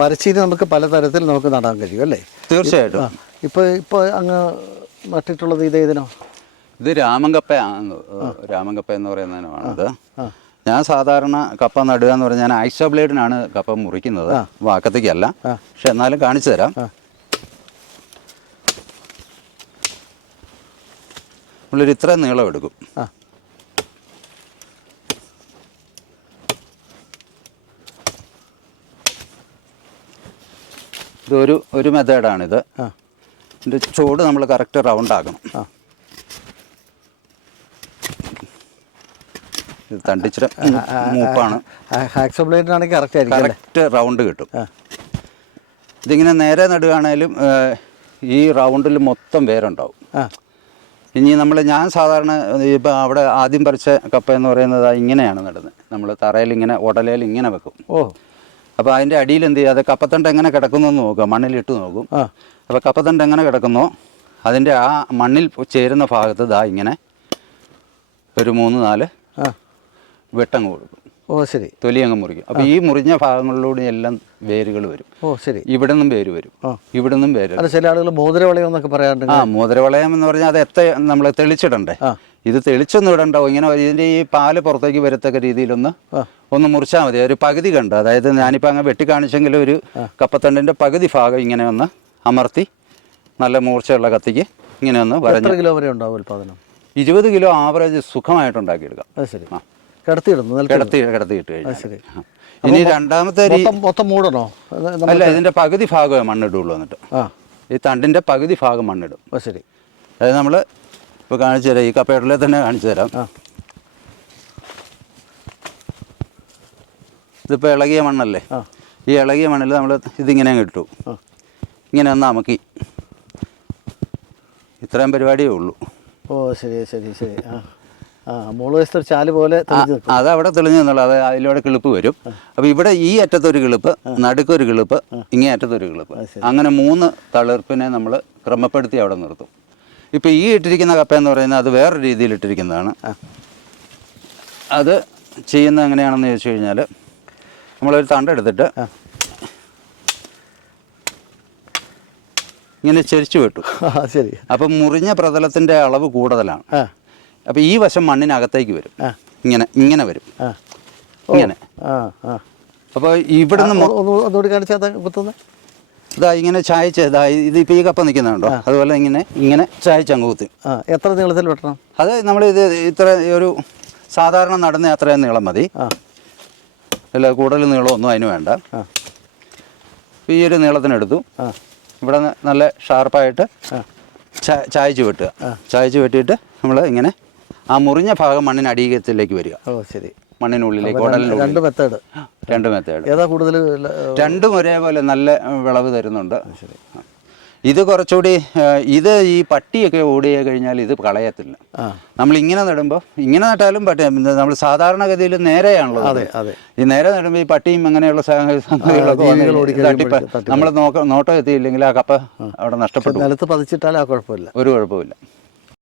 മരച്ചീനി നമുക്ക് പലതരത്തിൽ നമുക്ക് നടാൻ കഴിയും അല്ലേ? തീർച്ചയായിട്ടും. ഇപ്പോൾ ഇപ്പോൾ അങ്ങ് നട്ടിട്ടുള്ളത് ഇതേ ഇതിനോ ഇത് രാമങ്കപ്പ രാമങ്കപ്പ എന്ന് പറയുന്നതിനാണിത് ഞാൻ സാധാരണ കപ്പ നടുക എന്ന് പറഞ്ഞാൽ ഞാൻ ഐസോ ബ്ലേഡിനാണ് കപ്പ മുറിക്കുന്നത്. വാക്കത്തേക്കല്ല. പക്ഷെ എന്നാലും കാണിച്ചു തരാം. നമ്മളൊരു ഇത്ര നീളം എടുക്കും. ഇതൊരു ഒരു മെത്തേഡാണിത്. ഇതിന്റെ ചോട് നമ്മൾ കറക്റ്റ് റൗണ്ട് ആക്കണം. ഇത് തണ്ടിച്ചിട്ട് മൂപ്പാണ്. ഹാക്സോ ബ്ലേഡിനാണെങ്കിൽ കറക്റ്റ് ആയിരിക്കും അല്ലേ? കറക്റ്റ് റൗണ്ട് കിട്ടും. ഇതിങ്ങനെ നേരെ നടുകയാണേലും ഈ റൗണ്ടിൽ മൊത്തം വേരുണ്ടാവും. ഇനി നമ്മൾ ഞാൻ സാധാരണ ഇപ്പം അവിടെ ആദ്യം പറിച്ച കപ്പ എന്ന് പറയുന്നത് ഇങ്ങനെയാണ് നടുന്നത്. നമ്മൾ തറയിൽ ഇങ്ങനെ ഉടലയിൽ ഇങ്ങനെ വെക്കും. ഓ. അപ്പോൾ അതിന്റെ അടിയിൽ എന്ത് ചെയ്യുക അത് കപ്പത്തണ്ട് എങ്ങനെ കിടക്കുന്നു എന്ന് നോക്കുക. മണ്ണിലിട്ട് നോക്കും. അപ്പൊ അപ്പോൾ കപ്പത്തണ്ട് എങ്ങനെ കിടക്കുന്നു അതിന്റെ ആ മണ്ണിൽ ചേരുന്ന ഭാഗത്ത് ദാ ഇങ്ങനെ ഒരു മൂന്ന് നാല് വെട്ടങ്ങ് കൊടുക്കും. ഓ ശരി. തൊലി അങ്ങ് മുറിക്കും. അപ്പോൾ ഈ മുറിഞ്ഞ ഭാഗങ്ങളിലൂടെ എല്ലാം വേരുകൾ വരും. ഓ ശരി. ഇവിടെ നിന്നും വേര് വരും. ഇവിടെ നിന്നും വേര് ചില ആളുകൾ മോതിരവളയം എന്നൊക്കെ പറയാറുണ്ട് ആ മോതിരവളയം എന്ന് പറഞ്ഞാൽ അത് എത്ര നമ്മൾ തെളിച്ചിടണ്ടേ. ഇത് തെളിച്ചൊന്നും ഇടണ്ടോ ഇങ്ങനെ ഇതിന്റെ ഈ പാൽ പുറത്തേക്ക് വരത്തക്ക രീതിയിലൊന്ന് ഒന്ന് മുറിച്ചാൽ മതി. ഒരു പകുതി കണ്ട്. അതായത് ഞാനിപ്പോൾ അങ്ങ് വെട്ടി കാണിച്ചെങ്കിലും ഒരു കപ്പത്തണ്ടിന്റെ പകുതി ഭാഗം ഇങ്ങനെ ഒന്ന് അമർത്തി നല്ല മൂർച്ചയുള്ള കത്തിക്ക് ഇങ്ങനെ ഒന്ന് വരഞ്ഞു കിലോ വരെ ഉണ്ടാവും ഉൽപാദനം ഇരുപത് കിലോ ആവറേജ് സുഖമായിട്ട് ഉണ്ടാക്കിയെടുക്കാം അത് ശരി. ആ. കിടത്തിയിടുന്നു നിലത്ത് കിടത്തി കിടത്തിയിട്ട് കഴിഞ്ഞാൽ. ശരി. ഇനി രണ്ടാമത്തെ മൊത്തം മൂടണോ? അല്ല ഇതിന്റെ പകുതി ഭാഗമേ മണ്ണിടുള്ളൂ എന്നിട്ട്. ഈ തണ്ടിന്റെ പകുതി ഭാഗം മണ്ണിടും. ശരി. അതായത് നമ്മൾ ഇപ്പോൾ കാണിച്ചു തരാം. ഈ കപ്പേട്ടിലെ തന്നെ കാണിച്ചു തരാം. ഇതിപ്പോൾ ഇളകിയ മണ്ണല്ലേ? ഈ ഇളകിയ മണ്ണിൽ നമ്മൾ ഇതിങ്ങനെ കിട്ടു ഇങ്ങനെ ഒന്ന് അമക്കി. ഇത്രയും പരിപാടിയേ ഉള്ളൂ. ഓ ശരി ശരി ശരി. ആ. ചാൽ പോലെ അത് അവിടെ തെളിഞ്ഞു നിന്നുള്ളൂ അത് അതിലൂടെ കിളിപ്പ് വരും. അപ്പോൾ ഇവിടെ ഈ അറ്റത്തൊരു കിളിപ്പ് നടുക്കൊരു കിളിപ്പ് ഇങ്ങേ അറ്റത്തൊരു കിളിപ്പ്. അങ്ങനെ മൂന്ന് തളിർപ്പിനെ നമ്മൾ ക്രമപ്പെടുത്തി അവിടെ നിർത്തും. ഇപ്പോൾ ഈ ഇട്ടിരിക്കുന്ന കപ്പ എന്ന് പറയുന്നത് അത് വേറെ രീതിയിൽ ഇട്ടിരിക്കുന്നതാണ്. അത് ചെയ്യുന്നത് എങ്ങനെയാണെന്ന് ചോദിച്ചു കഴിഞ്ഞാൽ നമ്മളൊരു തണ്ടെടുത്തിട്ട് ഇങ്ങനെ ചെരിച്ചു വിട്ടു. ശരി. അപ്പം മുറിഞ്ഞ പ്രതലത്തിന്റെ അളവ് കൂടുതലാണ്. അപ്പം ഈ വശം മണ്ണിനകത്തേക്ക് വരും. ഇങ്ങനെ ഇങ്ങനെ വരും. ഇങ്ങനെ. അപ്പോൾ ഇവിടുന്ന് ഒന്നുകൂടി കാണിച്ചാൽ കുത്തുന്നത് ഇതാ ഇങ്ങനെ ചായച്ച് ഇതാ ഇതിപ്പോൾ ഈ കപ്പ നിൽക്കുന്നുണ്ടോ? അതുപോലെ ഇങ്ങനെ ഇങ്ങനെ ചായച്ച് അങ്ങ് കുത്തി. എത്ര നീളത്തിൽ വെട്ടണം? അത് നമ്മൾ ഇത് ഇത്ര ഒരു സാധാരണ നടന്ന അത്രയും നീളം മതി. അല്ല കൂടുതൽ നീളമൊന്നും അതിന് വേണ്ട. ഈ ഒരു നീളത്തിനെടുത്തു. ഇവിടെ നല്ല ഷാർപ്പായിട്ട് ചായച്ച് വെട്ടുക. ചായച്ച് വെട്ടിയിട്ട് നമ്മൾ ഇങ്ങനെ ആ മുറിഞ്ഞ ഭാഗം മണ്ണിന് അടിയത്തിലേക്ക് വരിക. ഓ ശരി. മണ്ണിനുള്ളിലേക്ക് രണ്ട് മെത്തേഡ് രണ്ട് മെത്തേഡ് ഏതാ കൂടുതൽ രണ്ടും ഒരേപോലെ നല്ല വിളവ് തരുന്നുണ്ട്. ഇത് കുറച്ചുകൂടി ഇത് ഈ പട്ടിയൊക്കെ ഓടിയ കഴിഞ്ഞാൽ ഇത് കളയത്തില്ല. നമ്മൾ ഇങ്ങനെ നടുമ്പോൾ ഇങ്ങനെ നട്ടാലും പട്ടി നമ്മൾ സാധാരണഗതിയിൽ നേരെയാണല്ലോ അതെ. അതെ. ഈ നേരെ നടുമ്പോൾ ഈ പട്ടിയും അങ്ങനെയുള്ള സംഗതികളൊക്കെ തട്ടിപ്പ് നമ്മൾ നോക്ക നോട്ടം എത്തിയില്ലെങ്കിൽ ആ കപ്പ അവിടെ നഷ്ടപ്പെട്ടു. നിലത്ത് പതിച്ചിട്ടാൽ ആ കുഴപ്പമില്ല. ഒരു കുഴപ്പമില്ല